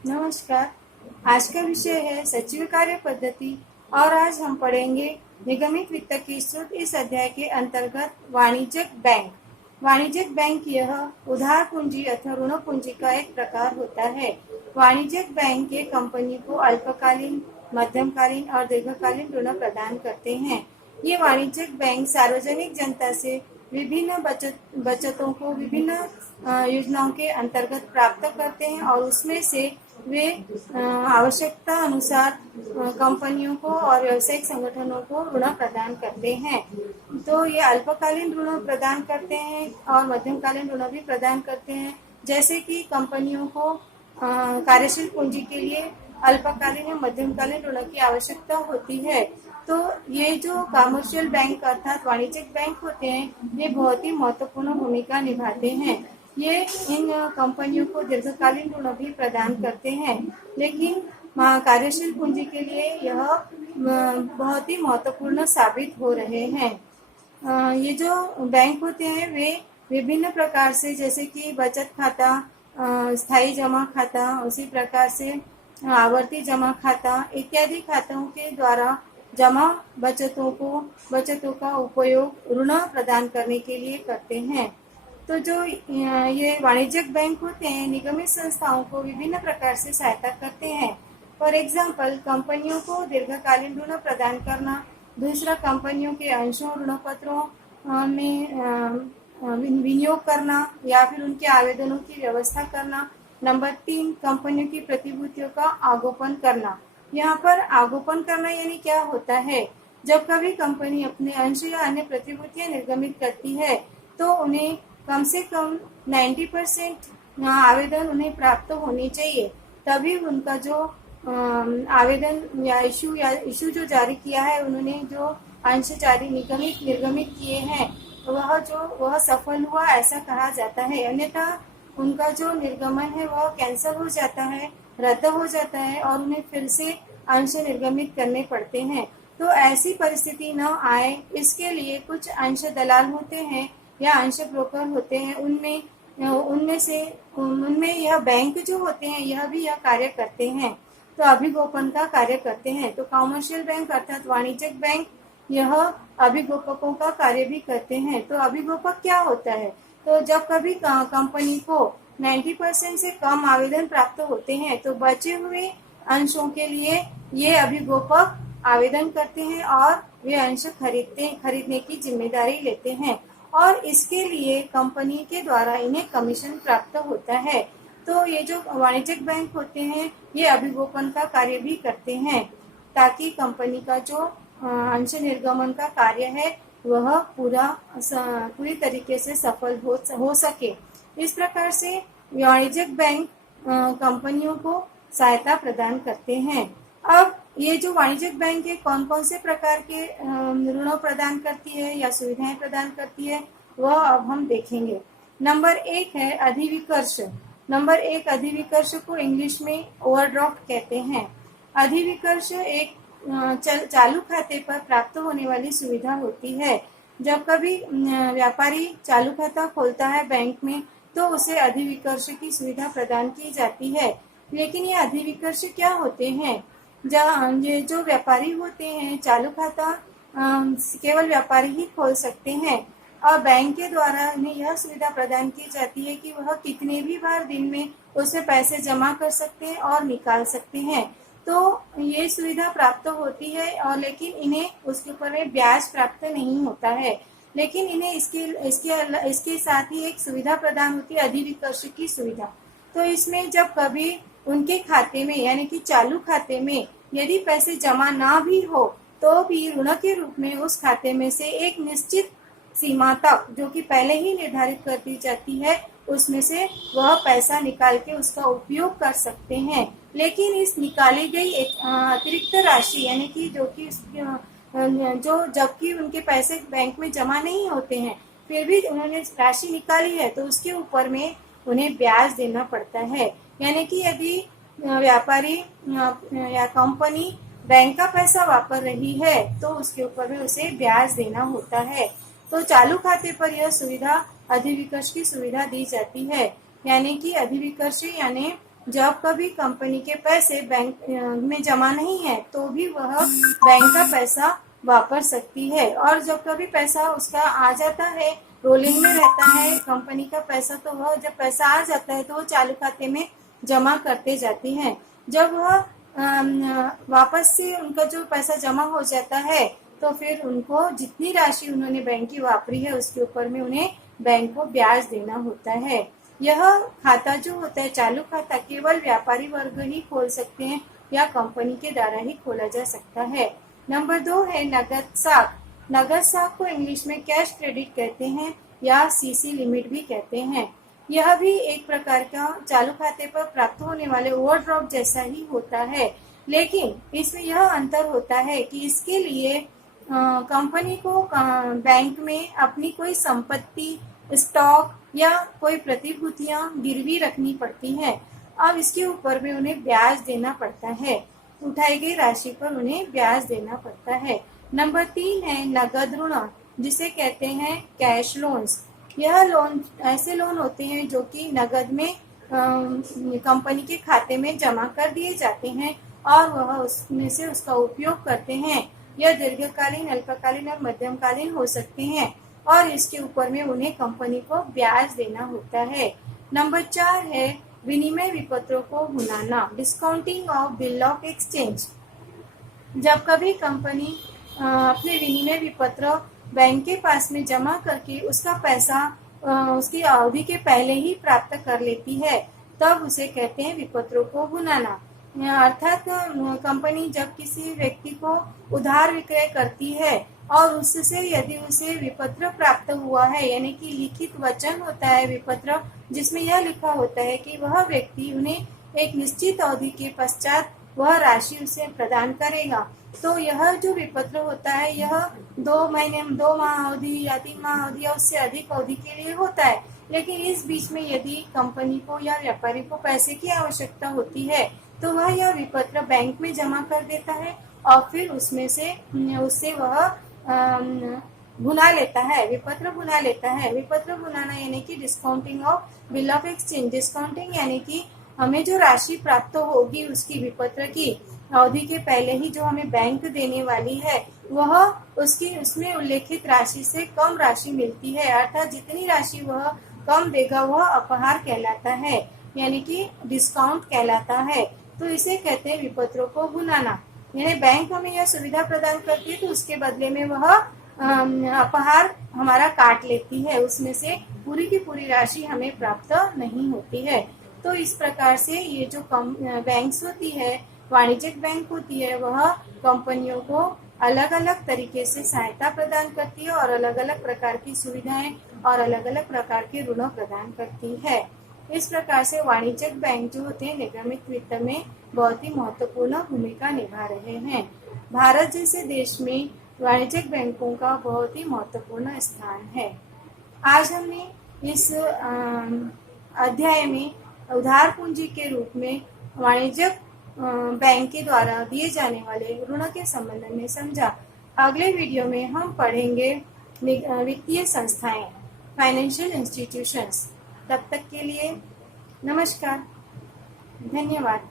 नमस्कार। आज का विषय है सचिव कार्य पद्धति और आज हम पढ़ेंगे निगमित वित्त की सूत्र। इस अध्याय के अंतर्गत वाणिज्यिक बैंक। वाणिज्यिक बैंक यह उधार पूंजी अथवा ऋण पूंजी का एक प्रकार होता है। वाणिज्यिक बैंक एक कंपनी को अल्पकालीन, मध्यमकालीन और दीर्घकालीन ऋण प्रदान करते हैं। ये वाणिज्यिक बैंक सार्वजनिक जनता से विभिन्न बचतों को विभिन्न योजनाओं के अंतर्गत प्राप्त करते हैं और उसमें से वे आवश्यकता अनुसार कंपनियों को और व्यावसायिक संगठनों को ऋण प्रदान करते हैं। तो ये अल्पकालीन ऋण प्रदान करते हैं और मध्यमकालीन ऋण भी प्रदान करते हैं। जैसे कि कंपनियों को कार्यशील पूंजी के लिए अल्पकालीन या मध्यमकालीन ऋण की आवश्यकता होती है। तो ये जो कमर्शियल बैंक अर्थात वाणिज्यिक बैंक होते हैं, ये बहुत ही महत्वपूर्ण भूमिका निभाते हैं। ये इन कंपनियों को दीर्घकालीन ऋण भी प्रदान करते हैं, लेकिन कार्यशील पूंजी के लिए यह बहुत ही महत्वपूर्ण साबित हो रहे हैं। ये जो बैंक होते हैं वे विभिन्न प्रकार से, जैसे कि बचत खाता, स्थायी जमा खाता, उसी प्रकार से आवर्ती जमा खाता इत्यादि खातों के द्वारा जमा बचतों का उपयोग ऋण प्रदान करने के लिए करते हैं। तो जो ये वाणिज्यिक बैंक होते हैं, निगमित संस्थाओं को विभिन्न प्रकार से सहायता करते हैं। फॉर एग्जाम्पल, कंपनियों को दीर्घकालीन ऋण प्रदान करना, दूसरा कंपनियों के अंशों ऋण पत्रों में विनियोग करना या फिर उनके आवेदनों की व्यवस्था करना। नंबर 3, कंपनियों की प्रतिभूतियों का आगोपन करना। यहाँ पर आगोपन करना यानी क्या होता है? जब कभी कंपनी अपने अंश या अन्य प्रतिभूतियां निर्गमित करती है तो उन्हें कम से कम 90% आवेदन उन्हें प्राप्त होनी चाहिए, तभी उनका जो आवेदन या इशू जो जारी किया है, उन्होंने जो अंश जारी निर्गमित किए हैं वह सफल हुआ ऐसा कहा जाता है। अन्यथा उनका जो निर्गमन है वह कैंसिल हो जाता है, रद्द हो जाता है और उन्हें फिर से अंश निर्गमित करने पड़ते हैं। तो ऐसी परिस्थिति न आए, इसके लिए कुछ अंश दलाल होते हैं या अंश ब्रोकर होते हैं, उनमें यह बैंक जो होते हैं यह कार्य करते हैं, तो अभिगोपन का कार्य करते हैं। तो कमर्शियल बैंक अर्थात वाणिज्यिक बैंक यह अभिगोपकों का कार्य भी करते हैं। तो अभिगोपक क्या होता है? तो जब कभी कंपनी को 90% से कम आवेदन प्राप्त होते हैं तो बचे हुए अंशों के लिए ये अभिगोपक आवेदन करते हैं और वे अंश खरीदने की जिम्मेदारी लेते हैं और इसके लिए कंपनी के द्वारा इन्हें कमीशन प्राप्त होता है। तो ये जो वाणिज्यिक बैंक होते हैं ये अभिगोपन का कार्य भी करते हैं ताकि कंपनी का जो अंश निर्गमन का कार्य है वह पूरी तरीके से सफल हो सके। इस प्रकार से वाणिज्यिक बैंक कंपनियों को सहायता प्रदान करते हैं। अब ये जो वाणिज्यिक बैंक है कौन कौन से प्रकार के ऋण प्रदान करती है या सुविधाएं प्रदान करती है वह अब हम देखेंगे। नंबर 1 है अधिविकर्ष। नंबर 1 अधिविकर्ष को इंग्लिश में ओवरड्राफ्ट कहते हैं। अधिविकर्ष एक चालू खाते पर प्राप्त होने वाली सुविधा होती है। जब कभी व्यापारी चालू खाता खोलता है बैंक में तो उसे अधिविकर्ष की सुविधा प्रदान की जाती है। लेकिन ये अधिविकर्ष क्या होते हैं? ये जो व्यापारी होते हैं चालू खाता केवल व्यापारी ही खोल सकते हैं और बैंक के द्वारा उन्हें यह सुविधा प्रदान की जाती है कि वह कितने भी बार दिन में उसमें पैसे जमा कर सकते हैं और निकाल सकते हैं। तो ये सुविधा प्राप्त होती है और लेकिन इन्हें उसके ऊपर में ब्याज प्राप्त नहीं होता है। लेकिन इन्हें इसके साथ ही एक सुविधा प्रदान होती है अधिविकर्ष की सुविधा। तो इसमें जब कभी उनके खाते में यानी कि चालू खाते में यदि पैसे जमा ना भी हो तो भी ऋण के रूप में उस खाते में से एक निश्चित सीमा तक जो कि पहले ही निर्धारित कर दी जाती है उसमें से वह पैसा निकाल के उसका उपयोग कर सकते हैं। लेकिन इस निकाली गई एक अतिरिक्त राशि यानी कि जो जबकि उनके पैसे बैंक में जमा नहीं होते हैं फिर भी उन्होंने राशि निकाली है तो उसके ऊपर में उन्हें ब्याज देना पड़ता है। यानी कि यदि व्यापारी या कंपनी बैंक का पैसा वापर रही है तो उसके ऊपर में उसे ब्याज देना होता है। तो चालू खाते पर यह सुविधा अधिविकर्ष की सुविधा दी जाती है। यानी कि अधिविकर्ष यानी जब कभी कंपनी के पैसे बैंक में जमा नहीं है तो भी वह बैंक का पैसा वापस सकती है, और जब कभी पैसा उसका आ जाता है, रोलिंग में रहता है कंपनी का पैसा, तो वह जब पैसा आ जाता है तो वो चालू खाते में जमा करते जाती हैं। जब वह वापस से उनका जो पैसा जमा हो जाता है तो फिर उनको जितनी राशि उन्होंने बैंक की वापरी है उसके ऊपर में उन्हें बैंक को ब्याज देना होता है। यह खाता जो होता है चालू खाता केवल व्यापारी वर्ग ही खोल सकते हैं या कंपनी के द्वारा ही खोला जा सकता है। नंबर 2 है नगद साख। नगद साख को इंग्लिश में कैश क्रेडिट कहते हैं या सीसी लिमिट भी कहते हैं। यह भी एक प्रकार का चालू खाते पर प्राप्त होने वाले ओवरड्राफ्ट जैसा ही होता है, लेकिन इसमें यह अंतर होता है कि इसके लिए कंपनी को बैंक में अपनी कोई संपत्ति, स्टॉक या कोई प्रतिभूतियां गिरवी रखनी पड़ती है। अब इसके ऊपर में उन्हें ब्याज देना पड़ता है, उठाई गई राशि पर उन्हें ब्याज देना पड़ता है। नंबर 3 है नगद ऋण, जिसे कहते हैं कैश लोन्स। यह लोन ऐसे लोन होते हैं जो कि नगद में कंपनी के खाते में जमा कर दिए जाते हैं और वह उसमें से उसका उपयोग करते हैं। यह दीर्घकालीन, अल्पकालीन और मध्यमकालीन हो सकते हैं और इसके ऊपर में उन्हें कंपनी को ब्याज देना होता है। नंबर 4 है विनिमय विपत्रों को भुनाना, discounting of bill of exchange. जब कभी कंपनी अपने विनिमय विपत्र बैंक के पास में जमा करके उसका पैसा उसकी अवधि के पहले ही प्राप्त कर लेती है, तब उसे कहते हैं विपत्रों को भुनाना। अर्थात कंपनी जब किसी व्यक्ति को उधार विक्रय करती है और उससे यदि उसे विपत्र प्राप्त हुआ है, यानी कि लिखित वचन होता है विपत्र, जिसमें यह लिखा होता है कि वह व्यक्ति उन्हें एक निश्चित अवधि के पश्चात वह राशि उसे प्रदान करेगा, तो यह जो विपत्र होता है यह 2 महीने, 2 माह अवधि या 3 माह अवधि या उससे अधिक अवधि के लिए होता है। लेकिन इस बीच में यदि कंपनी को या व्यापारी को पैसे की आवश्यकता होती है तो वह यह विपत्र बैंक में जमा कर देता है और फिर उससे वह भुना लेता है, विपत्र भुना लेता है। विपत्र भुनाना यानी कि discounting of bill of exchange. Discounting यानी कि हमें जो राशि प्राप्त होगी उसकी विपत्र की अवधि के पहले ही जो हमें बैंक देने वाली है वह उसमें उल्लेखित राशि से कम राशि मिलती है, अर्थात जितनी राशि वह कम देगा वह अपहार कहलाता है, यानी कि डिस्काउंट कहलाता है। तो इसे कहते हैं विपत्रों को भुनाना। यानी बैंक हमें यह सुविधा प्रदान करती है तो उसके बदले में वह अपहार हमारा काट लेती है, उसमें से पूरी की पूरी राशि हमें प्राप्त नहीं होती है। तो इस प्रकार से ये जो बैंक्स होती है, वाणिज्यिक बैंक होती है, वह कंपनियों को अलग अलग तरीके से सहायता प्रदान करती है और अलग अलग प्रकार की सुविधाएं और अलग अलग प्रकार के ऋण प्रदान करती है। इस प्रकार से वाणिज्यिक बैंक जो होते हैं निगमित वित्त में बहुत ही महत्वपूर्ण भूमिका निभा रहे हैं। भारत जैसे देश में वाणिज्यिक बैंकों का बहुत ही महत्वपूर्ण स्थान है। आज हमने इस अध्याय में उधार पूंजी के रूप में वाणिज्यिक बैंक के द्वारा दिए जाने वाले ऋण के संबंध में समझा। अगले वीडियो में हम पढ़ेंगे वित्तीय संस्थाएं, फाइनेंशियल इंस्टीट्यूशंस। तब तक के लिए नमस्कार, धन्यवाद।